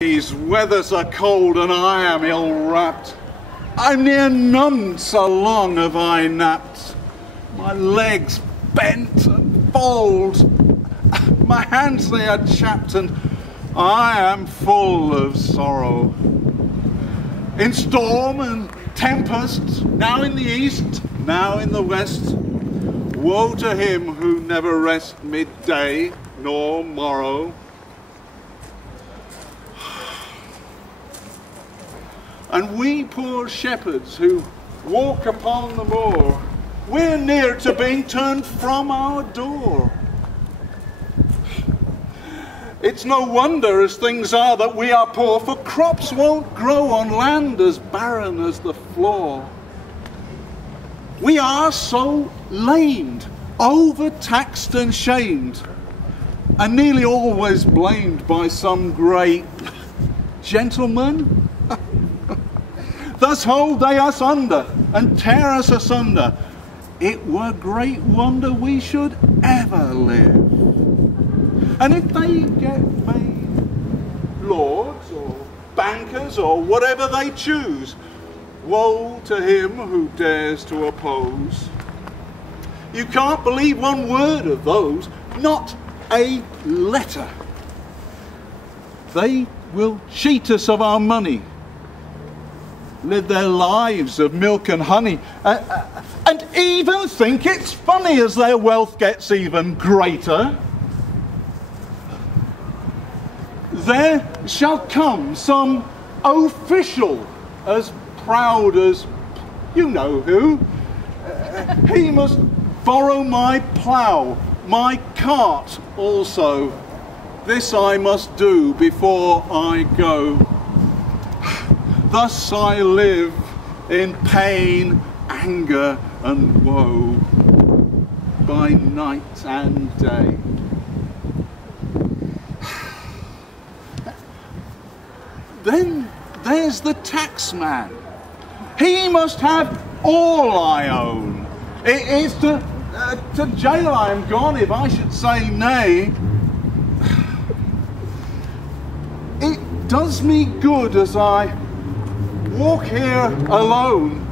These weathers are cold and I am ill-wrapped. I'm near none so long have I napped. My legs bent and fold, my hands they are chapped, and I am full of sorrow. In storm and tempest, now in the east, now in the west, woe to him who never rests midday nor morrow. And we poor shepherds who walk upon the moor, we're near to being turned from our door. It's no wonder as things are that we are poor, for crops won't grow on land as barren as the floor. We are so lamed, overtaxed and shamed, and nearly always blamed by some great gentleman. Thus hold they us under and tear us asunder. It were great wonder we should ever live. And if they get made lords or bankers or whatever they choose, woe to him who dares to oppose. You can't believe one word of those, not a letter. They will cheat us of our money, live their lives of milk and honey, and even think it's funny as their wealth gets even greater. There shall come some official as proud as you know who. He must borrow my plough, my cart also. This I must do before I go. Thus I live in pain, anger and woe, by night and day. Then there's the taxman. He must have all I own. It is to jail I am gone if I should say nay. It does me good as I walk here alone,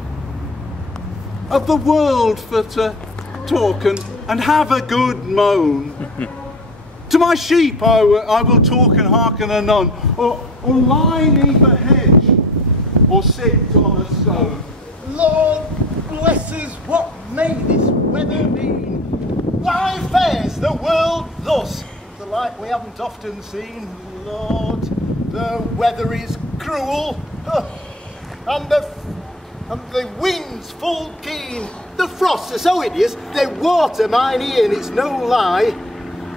of the world for to talk and have a good moan. To my sheep I will talk and hearken anon, or lie neath a hedge, or sit on a stone. Lord bless us, what may this weather mean? Why fares the world thus, the like we haven't often seen? Lord, the weather is cruel, and the wind's full keen. The frosts are so hideous, they water mine ear, and it's no lie.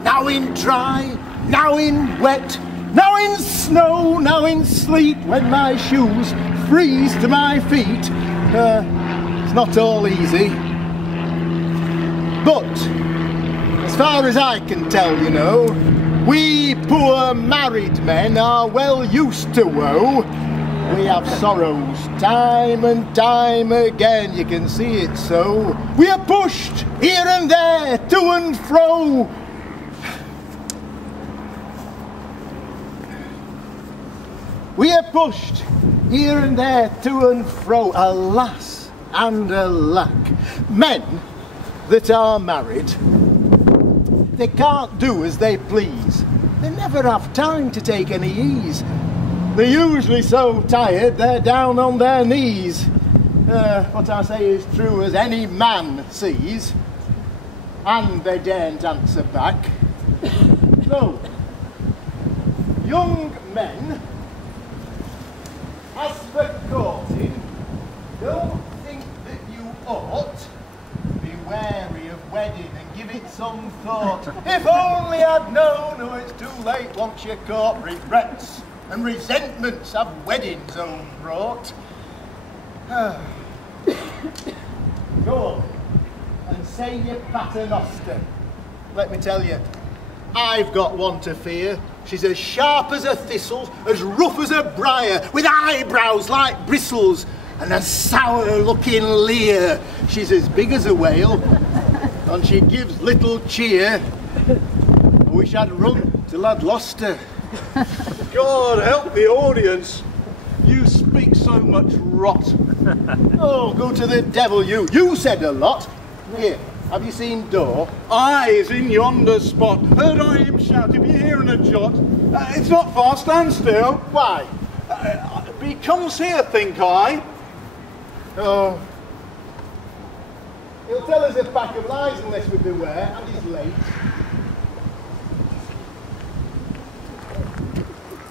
Now in dry, now in wet, now in snow, now in sleet, when my shoes freeze to my feet. It's not all easy. But, as far as I can tell, you know, we poor married men are well used to woe. We have sorrows time and time again, you can see it so. We are pushed here and there, to and fro. We are pushed here and there, to and fro, alas and alack. Men that are married, they can't do as they please. They never have time to take any ease. They're usually so tired they're down on their knees. What I say is true as any man sees, and they daren't answer back. So, young men, as for courting, don't think that you ought. Be wary of wedding and give it some thought. If only I'd known, oh, it's too late once you're caught. Regrets and resentments have weddings own brought. Go on and say your paternoster. Let me tell you, I've got one to fear. She's as sharp as a thistle, as rough as a briar, with eyebrows like bristles, and a sour-looking leer. She's as big as a whale, and she gives little cheer. I wish I'd run till I'd lost her. God help the audience. You speak so much rot. Oh, go to the devil, you. You said a lot. Here, have you seen Dore? Aye, is in yonder spot. Heard I him shout, if you're hearing a jot, it's not far, stand still. Why? He comes here, think I. Oh. He'll tell us a pack of lies unless we beware, and he's late.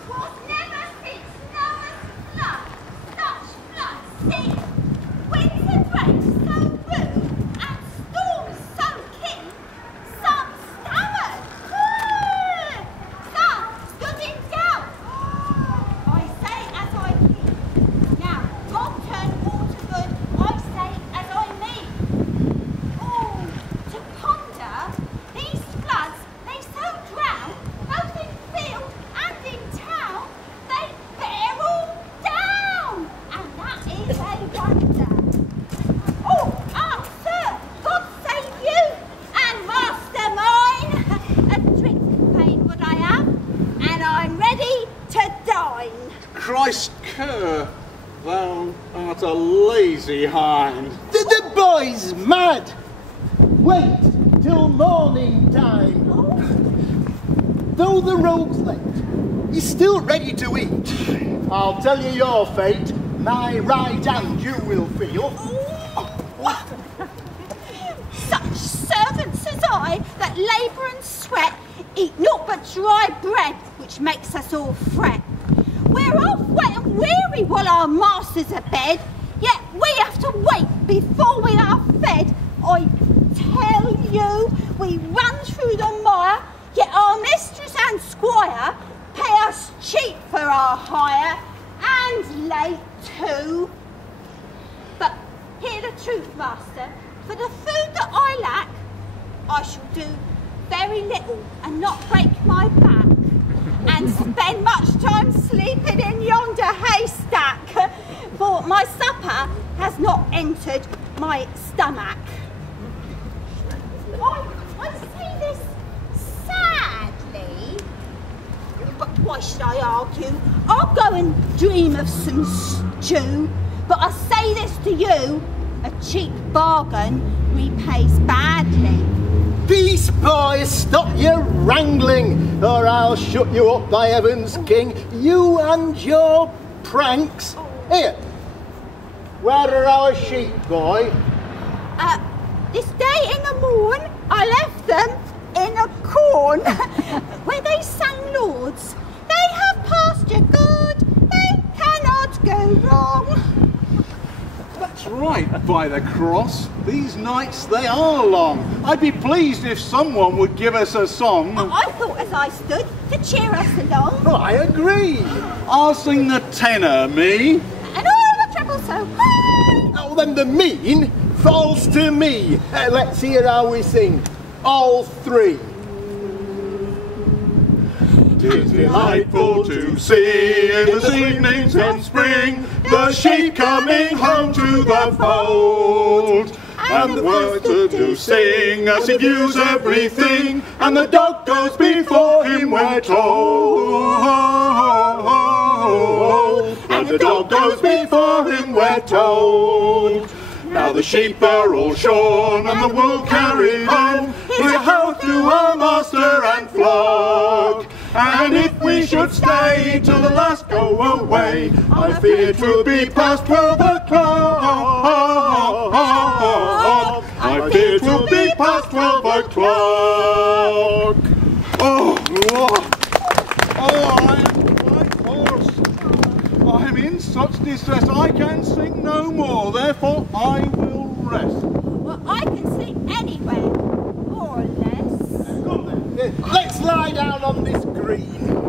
Was never since Noah's flood such floods seen. Winter breaks so rude and storms so keen. Some stammered, some stood in doubt. I say as I mean. Now God turn all to good. I say as I mean. Oh, to ponder these floods, they so drown both in field and in town. They bear all down, and that is a wonder. Oh, sir, God save you and master mine. A drink pain would I have, and I'm ready to dine. Christ cur, thou art a lazy hind. The boy's mad! Wait till morning time. Though the rogue's late, he's still ready to eat. I'll tell you your fate. My right hand you will feel. Such servants as I, that labour and sweat, eat naught but dry bread, which makes us all fret. We're off wet and weary while our master's abed, yet we have to wait before we are fed. I tell you, we run through the mire, yet our mistress and squire pay us cheap for our hire, and late too. But hear the truth, master, for the food that I lack, I shall do very little and not break my back, and spend much time sleeping in yonder haystack, for my supper has not entered my stomach. I say this sadly, but why should I argue? I'll go and dream of some stew, but I say this to you, a cheap bargain repays badly. Peace, boys, stop your wrangling, or I'll shut you up by heaven's king. You and your pranks. Here, where are our sheep, boy? This day in the morn, I left them in a corn, where they sang lords. They have pasture good, they cannot go wrong. That's right, by the cross. These nights, they are long. I'd be pleased if someone would give us a song. I thought as I stood to cheer us along. Oh, I agree. I'll sing the tenor, me. And all the treble so high. Oh, then the mean falls to me. Let's hear how we sing. All three. 'Tis delightful to see in the evenings in spring the sheep coming home to the fold, and the words do sing as he views everything, and the dog goes before him we're told, and the dog goes before him we're told. Now the sheep are all shorn and the wool carried home, here's a health to our master and flock. And if we should stay till the last go away, I fear 'twill be past 12 o'clock. I fear 'twill be past 12 o'clock. Oh, I am quite hoarse. I'm in such distress I can sing no more, therefore I will rest. Well, I can sing anywhere, more or less. Let's lie down on this green.